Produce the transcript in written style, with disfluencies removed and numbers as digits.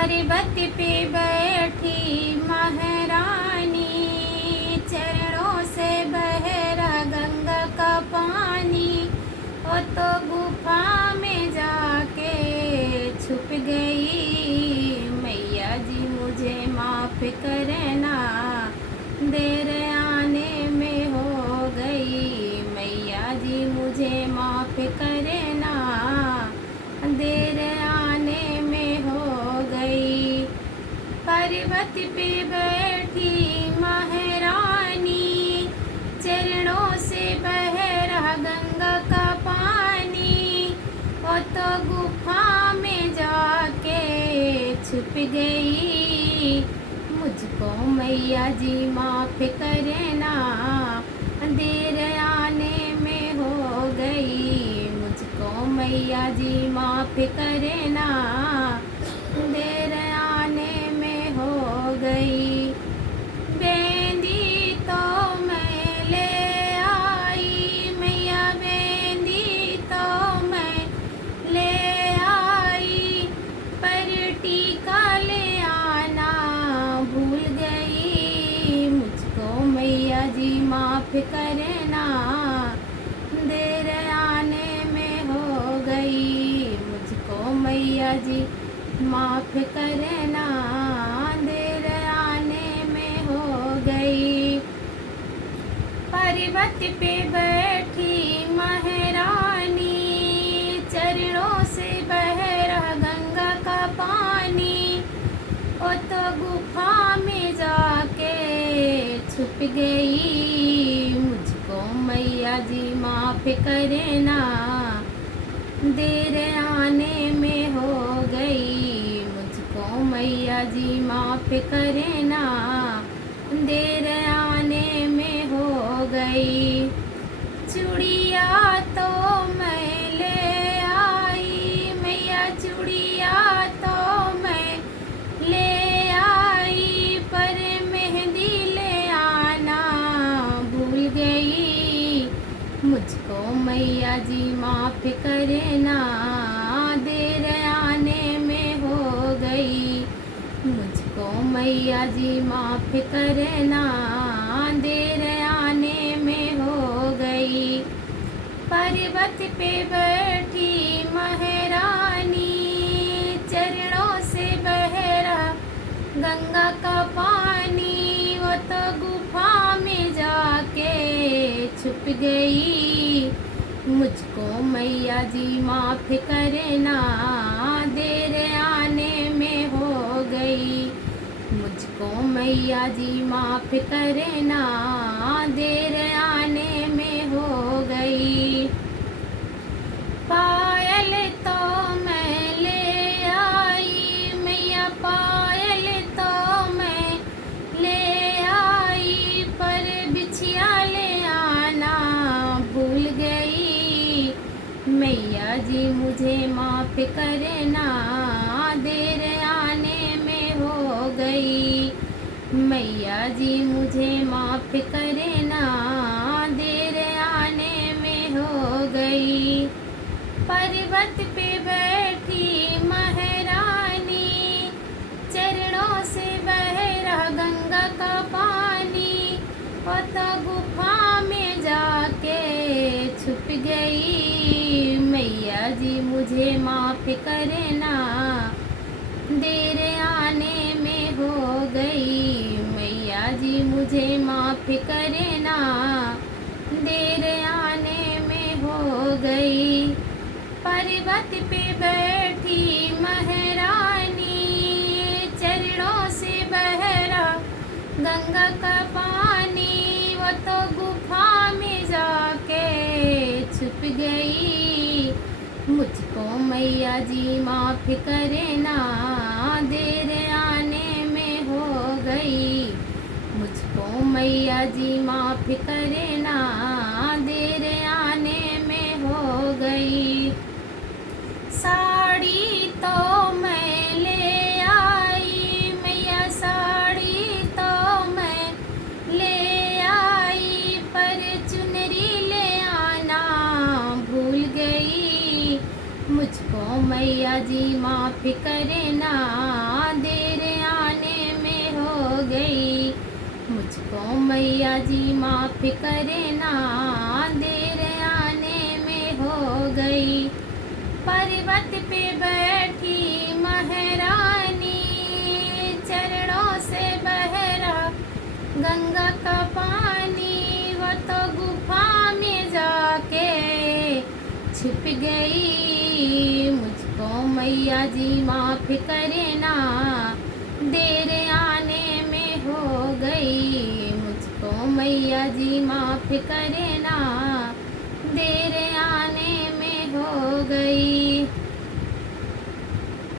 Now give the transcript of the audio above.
पर्वत पे बैठी महारानी, चरणों से बह रहा गंगा का पानी। वो तो गुफा में जाके छुप गई। मैया जी मुझे माफ़ करना, देर आने में हो गई। मैया जी मुझे माफ़ करना, देर आने में हो गई। पर्वत पे बैठी महारानी, चरणों से बह रहा गंगा का पानी। वो तो गुफा में जाके छुप गई। मुझको मैया जी माफ़ करना, देर आने में हो गई। मुझको मैया जी माफ़ करना, देर आने में हो गई। बेंदी तो मैं ले आई मैया, बेंदी तो मैं ले आई, पर टीका ले आना भूल गई। मुझको मैया जी माफ़ करना, देर आने में हो गई। मुझको मैया जी माफ़ करना, देर आने में हो गई। पर्वत पे बैठी महारानी, चरणों से बह रहा गंगा का पानी। वो तो गुफा में जाके छुप गई। मुझको मैया जी माफ़ करना, देर आने में हो गई। मुझको मैया जी माफ़ करना, देर आने में हो गई। चूड़िया तो मैं ले आई मैया, चूड़िया तो मैं ले आई, पर मेहंदी ले आना भूल गई। मुझको मैया जी माफ़ करना, देर आने में हो गई। मुझको मैया जी माफ़ करना, देर आने में हो गई। पर्वत पे बैठी महारानी, चरणों से बह रहा गंगा का पानी। वो तो गुफा में जाके छुप गई। मुझको मैया जी माफ़ करना, देर आने में हो गई। मुझको मैया जी माफ़ करना, देर आने में हो गई। पायल तो मैं ले आई मैया, पायल तो मैं ले आई, पर बिछिया ले आना भूल गई। मैया जी मुझे माफ़ करना, देर आने में हो गई। मैया जी मुझे माफ़ करना, देर आने में हो गई। पर्वत पे बैठी महारानी, चरणों से बह रहा गंगा का पानी। वो तो गुफा में जाके छुप गई। मैया जी मुझे माफ़ करना, देर आने में हो गई। मैया जी मुझे माफ़ करना, देर आने में हो गई। पर्वत पे बैठी महारानी, चरणों से बह रहा गंगा का पानी। वो तो गुफा में जाके छुप गई। मुझको मैया जी माफ़ करना, देर आने में हो गई। मुझको मैया जी माफ़ करना, देर आने में हो गई। साड़ी तो मैं ले आई मैया, साड़ी तो मैं ले आई, पर चुनरी ले आना भूल गई। मुझको मैया जी माफ़ करना, मैया जी माफ करना, देर आने में हो गई। पर्वत पे बैठी महारानी, चरणों से बह रहा गंगा का पानी, वो तो गुफा में जाके छिप गई। मुझको मैया जी माफ करना, देर आने में हो गई। मुझको मैया जी माफ करना, देर आने में हो गई।